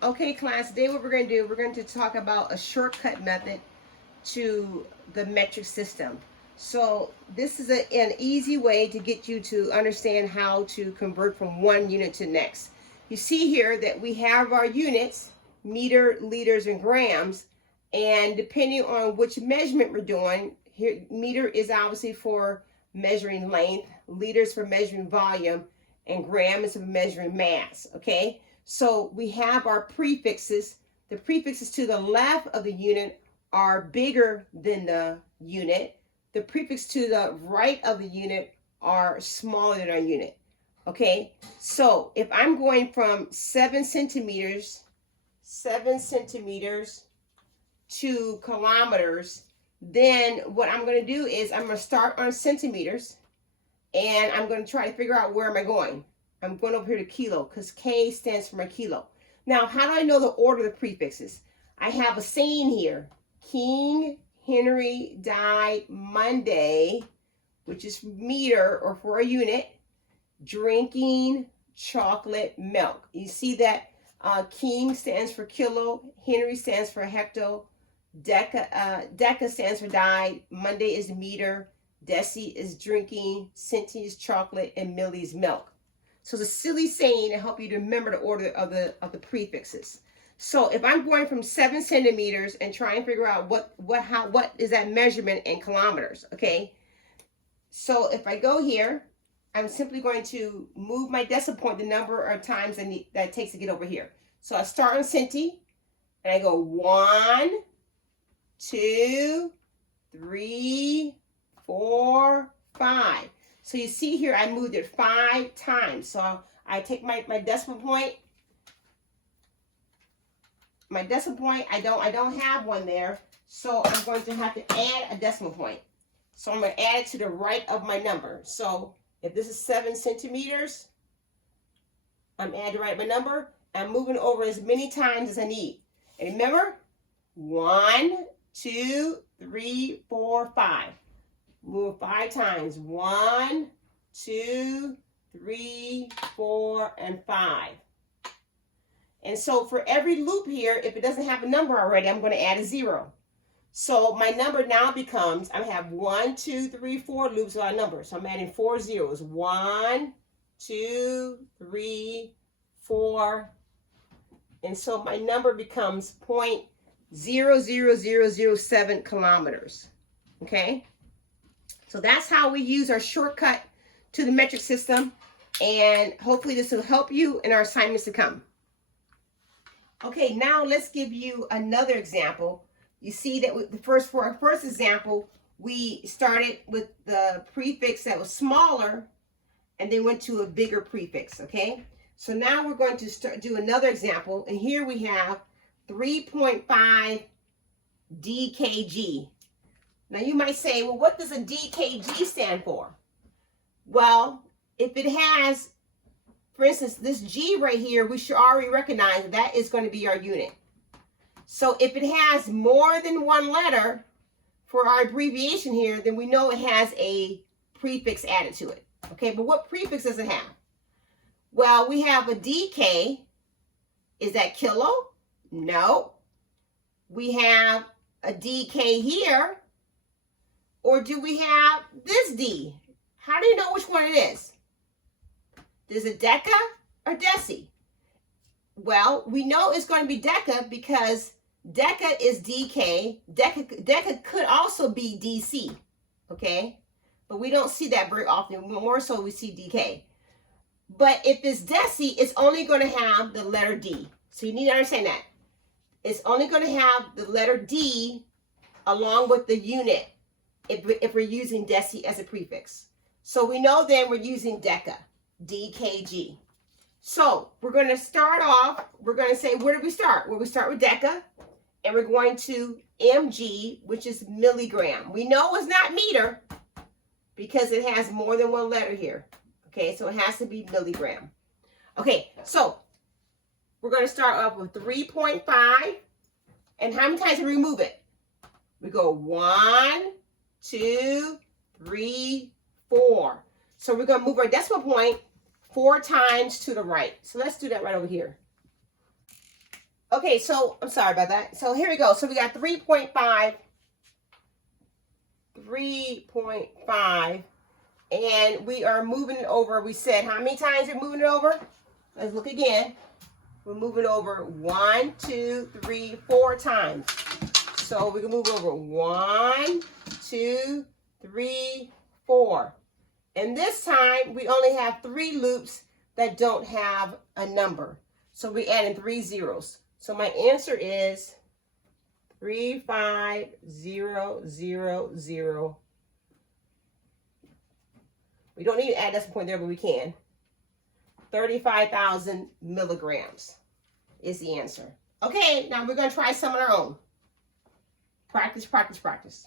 Okay, class, today what we're going to do, we're going to talk about a shortcut method to the metric system. So this is an easy way to get you to understand how to convert from one unit to next. You see here that we have our units, meter, liters, and grams, and depending on which measurement we're doing, here meter is obviously for measuring length, liters for measuring volume, and gram is for measuring mass, okay? So we have our prefixes. The prefixes to the left of the unit are bigger than the unit. The prefix to the right of the unit are smaller than our unit. Okay, so if I'm going from 7 centimeters to kilometers, then what I'm going to do is I'm going to start on centimeters and I'm going to try to figure out where am I going. I'm going over here to kilo because K stands for my kilo. Now, how do I know the order of the prefixes? I have a saying here. King Henry died Monday, which is meter or for a unit, drinking chocolate milk. You see that King stands for kilo, Henry stands for hecto, deca stands for died, Monday is meter, deci is drinking, centi is chocolate, and milli is milk. So it's a silly saying to help you to remember the order of the prefixes. So if I'm going from 7 centimeters and try and figure out what is that measurement in kilometers, okay? So if I go here, I'm simply going to move my decimal point the number of times that it takes to get over here. So I start on centi, and I go 1, 2, 3, 4, 5. So you see here, I moved it 5 times. So I take my decimal point. My decimal point, I don't have one there. So I'm going to have to add a decimal point. So I'm going to add it to the right of my number. So if this is 7 centimeters, I'm adding right my number. I'm moving over as many times as I need. And remember, 1, 2, 3, 4, 5. Move 5 times. 1, 2, 3, 4, and 5. And so for every loop here, if it doesn't have a number already, I'm going to add a 0. So my number now becomes, I have 1, 2, 3, 4 loops without a number. So I'm adding 4 zeros. 1, 2, 3, 4. And so my number becomes 0.00007 kilometers. Okay? So that's how we use our shortcut to the metric system. And hopefully this will help you in our assignments to come. Okay, now let's give you another example. You see that for our first example, we started with the prefix that was smaller and then went to a bigger prefix, okay? So now we're going to do another example, and here we have 3.5 DKG. Now you might say, well, what does a DKG stand for? Well, if it has, for instance, this G right here, we should already recognize that is going to be our unit. So if it has more than one letter for our abbreviation here, then we know it has a prefix added to it. Okay, but what prefix does it have? Well, we have a DK. Is that kilo? No. We have a DK here. Or do we have this D? How do you know which one it is? Is it deca or deci? Well, we know it's going to be deca because deca is DK. Deca could also be DC, okay? But we don't see that very often. More so we see DK. But if it's deci, it's only going to have the letter D. So you need to understand that. It's only going to have the letter D along with the unit if we're using deci as a prefix. So we know then we're using deca, DKG. So we're going to start off, we're going to say, where do we start? Well, we start with deca, and we're going to mg, which is milligram. We know it's not meter because it has more than one letter here. Okay, so it has to be milligram. Okay, so we're going to start off with 3.5. And how many times do we remove it? We go 1, 2, 3, 4. So we're going to move our decimal point 4 times to the right. So let's do that right over here. Okay, so I'm sorry about that. So here we go. So we got 3.5, and we are moving it over. We said how many times we're moving it over? Let's look again. We're moving over 1, 2, 3, 4 times. So we can move over 1, 2, 3, 4. And this time we only have 3 loops that don't have a number. So we add in 3 zeros. So my answer is 35000. We don't need to add decimal point there, but we can. 35,000 milligrams is the answer. Okay, now we're going to try some on our own. Practice, practice, practice.